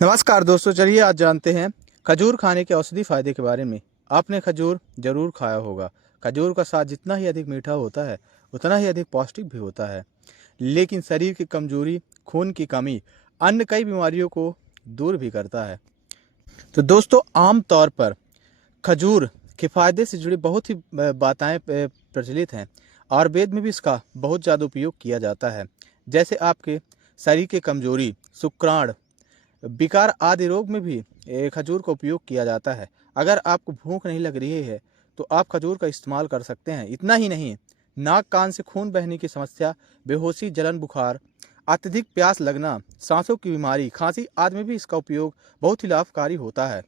नमस्कार दोस्तों, चलिए आज जानते हैं खजूर खाने के औषधि फायदे के बारे में। आपने खजूर जरूर खाया होगा। खजूर का स्वाद जितना ही अधिक मीठा होता है उतना ही अधिक पौष्टिक भी होता है, लेकिन शरीर की कमजोरी, खून की कमी, अन्य कई बीमारियों को दूर भी करता है। तो दोस्तों, आम तौर पर खजूर के फायदे से जुड़ी बहुत ही बातें प्रचलित हैं। आयुर्वेद में भी इसका बहुत ज़्यादा उपयोग किया जाता है। जैसे आपके शरीर की कमजोरी, शुक्राणु, विकार आदि रोग में भी खजूर का उपयोग किया जाता है। अगर आपको भूख नहीं लग रही है तो आप खजूर का इस्तेमाल कर सकते हैं। इतना ही नहीं, नाक कान से खून बहने की समस्या, बेहोशी, जलन, बुखार, अत्यधिक प्यास लगना, सांसों की बीमारी, खांसी आदि में भी इसका उपयोग बहुत ही लाभकारी होता है।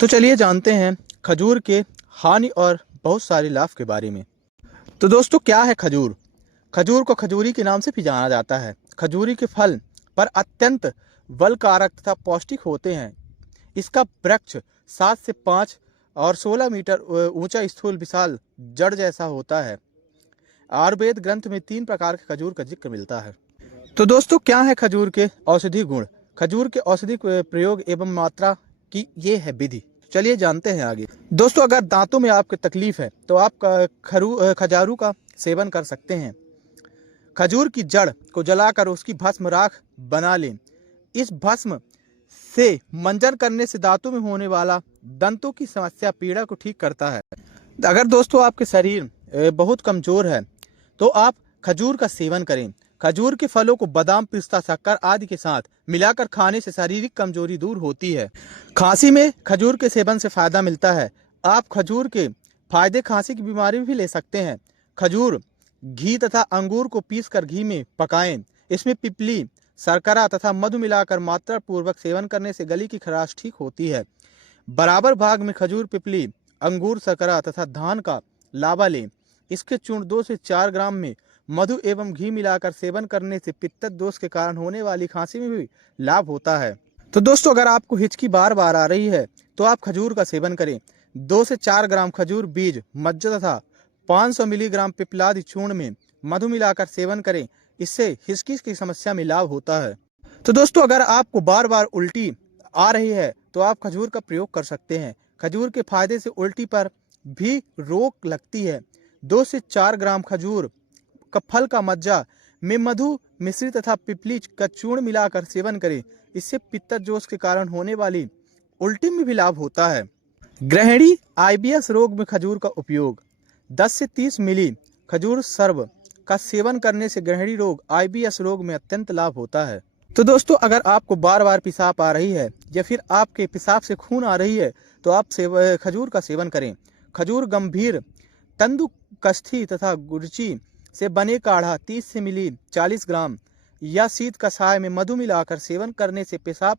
तो चलिए जानते हैं खजूर के हानि और बहुत सारे लाभ के बारे में। तो दोस्तों, क्या है खजूर? खजूर को खजूरी के नाम से भी जाना जाता है। खजूरी के फल पर अत्यंत बलकारक तथा पौष्टिक होते हैं। इसका वृक्ष 7 से 5 और 16 मीटर ऊंचा, स्थूल, विशाल जड़ जैसा होता है। आयुर्वेद ग्रंथ में 3 प्रकार के खजूर का जिक्र मिलता है। तो दोस्तों, क्या है खजूर के औषधि गुण? खजूर के औषधि प्रयोग एवं मात्रा की ये है विधि। चलिए जानते हैं आगे। दोस्तों, अगर दांतों में आपको तकलीफ है तो आप खजारू का सेवन कर सकते हैं। खजूर की जड़ को जलाकर उसकी भस्म राख बना लें। इस भस्म से मंजन करने से दांतों में होने वाला दंतों की समस्या, पीड़ा को ठीक करता है। अगर दोस्तों आपके शरीर बहुत कमजोर है तो आप खजूर का सेवन करें। खजूर के फलों को बादाम, पिस्ता, शक्कर आदि के साथ मिलाकर खाने से शारीरिक कमजोरी दूर होती है। खांसी में खजूर के सेवन से फायदा मिलता है। आप खजूर के फायदे खांसी की बीमारी भी ले सकते हैं। खजूर, घी तथा अंगूर को पीसकर घी में पकाएं। इसमें पिपली, शर्करा तथा मधु मिलाकर मात्रा पूर्वक सेवन करने से गले की खराश ठीक होती है। बराबर भाग में खजूर, पिपली, अंगूर, शर्करा तथा धान का लावा लें। इसके चूर्ण 2 से 4 ग्राम में मधु एवं घी मिलाकर सेवन करने से पित्त दोष के कारण होने वाली खांसी में भी लाभ होता है। तो दोस्तों, अगर आपको हिचकी बार बार आ रही है तो आप खजूर का सेवन करें। 2 से 4 ग्राम खजूर बीज, मज्जा तथा 500 मिलीग्राम पिपलादि चूर्ण में मधु मिलाकर सेवन करें। इससे हिचकी की समस्या में लाभ होता है। तो दोस्तों, अगर आपको बार बार उल्टी आ रही है तो आप खजूर का प्रयोग कर सकते हैं। खजूर के फायदे से उल्टी पर भी रोक लगती है। 2 से 4 ग्राम खजूर का फल का मज्जा में मधु मिश्रित तथा पिपली का चूर्ण मिलाकर सेवन करें। इससे पित्त दोष के कारण होने वाली उल्टी में भी लाभ होता है। गृहिणी आईबीएस रोग में खजूर का उपयोग। 10 से 30 मिली खजूर सर्व का सेवन करने से गृहिणी रोग, आईबीएस रोग में अत्यंत लाभ होता है। तो दोस्तों, अगर आपको बार बार पेशाब आ रही है या फिर आपके पेशाब से खून आ रही है तो आप खजूर का सेवन करें। खजूर गंभीर तंदुकस्थि तथा गुर्ची से बने काढ़ा 30 से मिली 40 ग्राम या शीत कषाय में मधु मिलाकर सेवन करने से पेशाब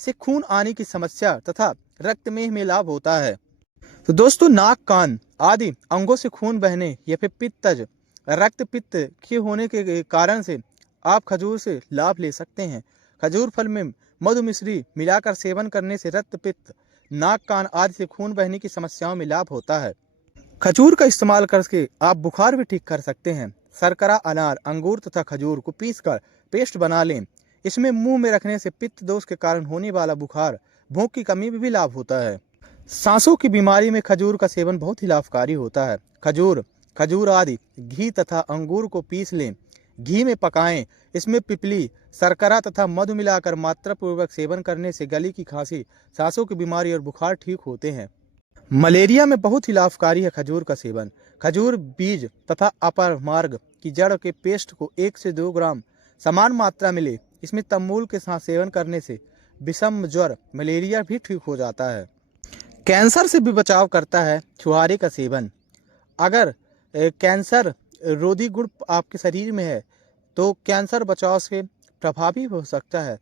से खून आने की समस्या तथा रक्तमेह में लाभ होता है। तो दोस्तों, नाक, कान आदि अंगों से खून बहने या फिर पित्तज, रक्त पित्त के होने के कारण से आप खजूर से लाभ ले सकते हैं। खजूर फल में मधु मिश्री मिलाकर सेवन करने से रक्त पित्त, नाक, कान आदि से खून बहने की समस्याओं में लाभ होता है। खजूर का इस्तेमाल करके आप बुखार भी ठीक कर सकते हैं। शर्करा, अनार, अंगूर तथा खजूर को पीसकर पेस्ट बना लें। इसमें मुंह में रखने से पित्त दोष के कारण होने वाला बुखार, भूख की कमी में भी लाभ होता है। सांसों की बीमारी में खजूर का सेवन बहुत ही लाभकारी होता है। खजूर आदि घी तथा अंगूर को पीस लें, घी में पकाएं। इसमें पिपली, शर्करा तथा मधु मिलाकर मात्रा पूर्वक सेवन करने से गले की खांसी, सांसों की बीमारी और बुखार ठीक होते हैं। मलेरिया में बहुत ही लाभकारी है खजूर का सेवन। खजूर बीज तथा अपर मार्ग की जड़ के पेस्ट को 1 से 2 ग्राम समान मात्रा में ले। इसमें तंबूल के साथ सेवन करने से विषम ज्वर, मलेरिया भी ठीक हो जाता है। कैंसर से भी बचाव करता है छुहारे का सेवन। अगर कैंसर रोधी गुण आपके शरीर में है तो कैंसर बचाव से प्रभावी हो सकता है।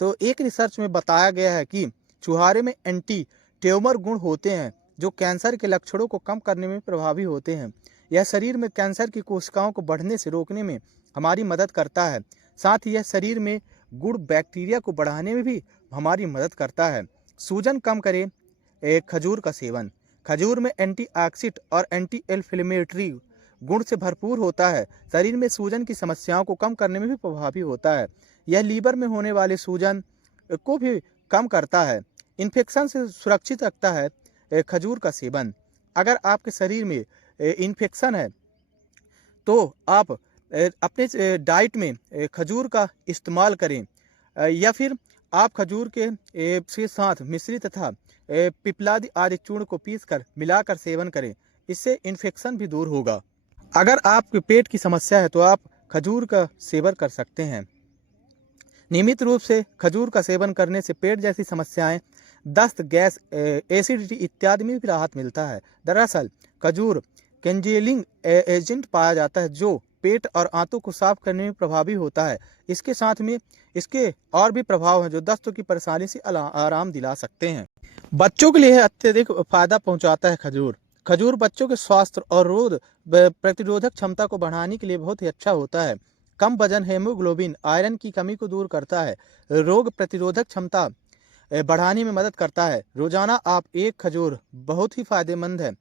तो एक रिसर्च में बताया गया है कि छुहारे में एंटी ट्यूमर गुण होते हैं जो कैंसर के लक्षणों को कम करने में प्रभावी होते हैं। यह शरीर में कैंसर की कोशिकाओं को बढ़ने से रोकने में हमारी मदद करता है। साथ ही यह शरीर में गुड बैक्टीरिया को बढ़ाने में भी हमारी मदद करता है। सूजन कम करे खजूर का सेवन। खजूर में एंटीऑक्सीडेंट और एंटी इन्फ्लेमेटरी गुण से भरपूर होता है। शरीर में सूजन की समस्याओं को कम करने में भी प्रभावी होता है। यह लीवर में होने वाले सूजन को भी कम करता है, इन्फेक्शन से सुरक्षित रखता है खजूर का सेवन। अगर आपके शरीर में इन्फेक्शन है तो आप अपने डाइट में खजूर का इस्तेमाल करें, या फिर आप खजूर के साथ मिश्री तथा पिपलादी आदि चूर्ण को पीसकर मिलाकर सेवन करें, इससे इन्फेक्शन भी दूर होगा। अगर आपके पेट की समस्या है तो आप खजूर का सेवन कर सकते हैं। नियमित रूप से खजूर का सेवन करने से पेट जैसी समस्याएं, दस्त, गैस, एसिडिटी इत्यादि में भी राहत मिलता है। दरअसल खजूर कैंजेलिंग एजेंट पाया जाता है जो पेट और आंतों को साफ करने में प्रभावी होता है। इसके साथ में इसके और भी प्रभाव हैं जो दस्तों की परेशानी से आराम दिला सकते हैं। बच्चों के लिए अत्यधिक फायदा पहुंचाता है खजूर। खजूर बच्चों के स्वास्थ्य और रोग प्रतिरोधक क्षमता को बढ़ाने के लिए बहुत ही अच्छा होता है। कम वजन, हेमोग्लोबिन, आयरन की कमी को दूर करता है, रोग प्रतिरोधक क्षमता बढ़ाने में मदद करता है। रोजाना आप एक खजूर बहुत ही फायदेमंद है।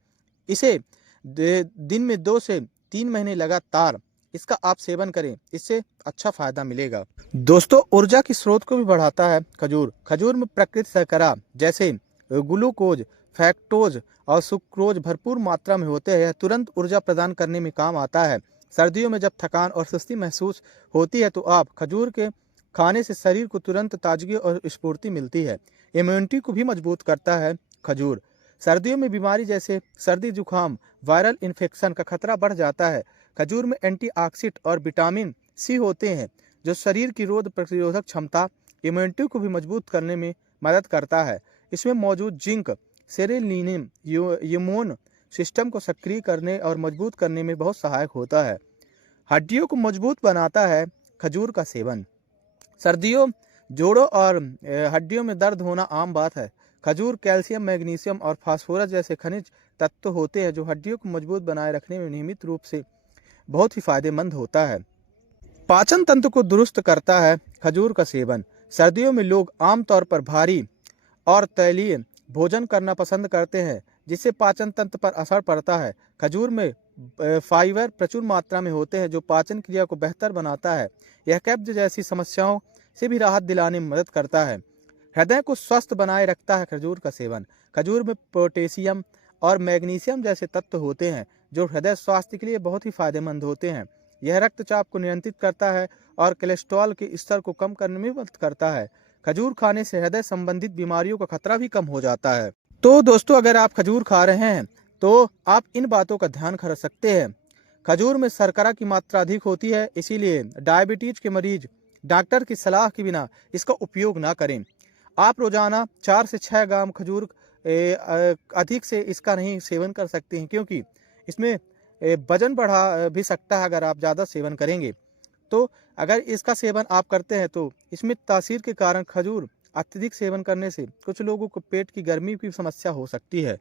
इसे दिन में 2 से 3 महीने लगातार इसका आप सेवन करें, इससे अच्छा फायदा मिलेगा। दोस्तों, ऊर्जा की स्रोत को भी बढ़ाता है खजूर। खजूर में प्राकृतिक शर्करा जैसे ग्लूकोज, फैक्टोज और सुक्रोज भरपूर मात्रा में होते हैं। यह तुरंत ऊर्जा प्रदान करने में काम आता है। सर्दियों में जब थकान और सुस्ती महसूस होती है तो आप खजूर के खाने से शरीर को तुरंत ताजगी और स्फूर्ति मिलती है। इम्यूनिटी को भी मजबूत करता है खजूर। सर्दियों में बीमारी जैसे सर्दी, जुकाम, वायरल इन्फेक्शन का खतरा बढ़ जाता है। खजूर में एंटीऑक्सीडेंट और विटामिन सी होते हैं जो शरीर की रोग प्रतिरोधक क्षमता, इम्यूनिटी को भी मजबूत करने में मदद करता है। इसमें मौजूद जिंक, सेलेनियम इम्यून सिस्टम को सक्रिय करने और मजबूत करने में बहुत सहायक होता है। हड्डियों को मजबूत बनाता है खजूर का सेवन। सर्दियों, जोड़ों और हड्डियों में दर्द होना आम बात है। खजूर कैल्शियम, मैग्नीशियम और फास्फोरस जैसे खनिज तत्व होते हैं जो हड्डियों को मजबूत बनाए रखने में नियमित रूप से बहुत ही फायदेमंद होता है। पाचन तंत्र को दुरुस्त करता है खजूर का सेवन। सर्दियों में लोग आमतौर पर भारी और तैलीय भोजन करना पसंद करते हैं जिससे पाचन तंत्र पर असर पड़ता है। खजूर में फाइबर प्रचुर मात्रा में होते हैं जो पाचन क्रिया को बेहतर बनाता है। यह कब्ज जैसी समस्याओं से भी राहत दिलाने में मदद करता है। हृदय को स्वस्थ बनाए रखता है खजूर का सेवन। खजूर में पोटेशियम और मैग्नीशियम जैसे तत्व होते हैं जो हृदय स्वास्थ्य के लिए बहुत ही फायदेमंद होते हैं। यह रक्तचाप को नियंत्रित करता है और कोलेस्ट्रॉल के स्तर को कम करने में मदद करता है। खजूर खाने से हृदय संबंधित बीमारियों का खतरा भी कम हो जाता है। तो दोस्तों, अगर आप खजूर खा रहे हैं तो आप इन बातों का ध्यान रख सकते हैं। खजूर में शर्करा की मात्रा अधिक होती है, इसीलिए डायबिटीज के मरीज डॉक्टर की सलाह के बिना इसका उपयोग ना करें। आप रोजाना 4 से 6 ग्राम खजूर अधिक से इसका नहीं सेवन कर सकते हैं क्योंकि इसमें वजन बढ़ा भी सकता है अगर आप ज़्यादा सेवन करेंगे। तो अगर इसका सेवन आप करते हैं तो इसमें तासीर के कारण खजूर अत्यधिक सेवन करने से कुछ लोगों को पेट की गर्मी की समस्या हो सकती है।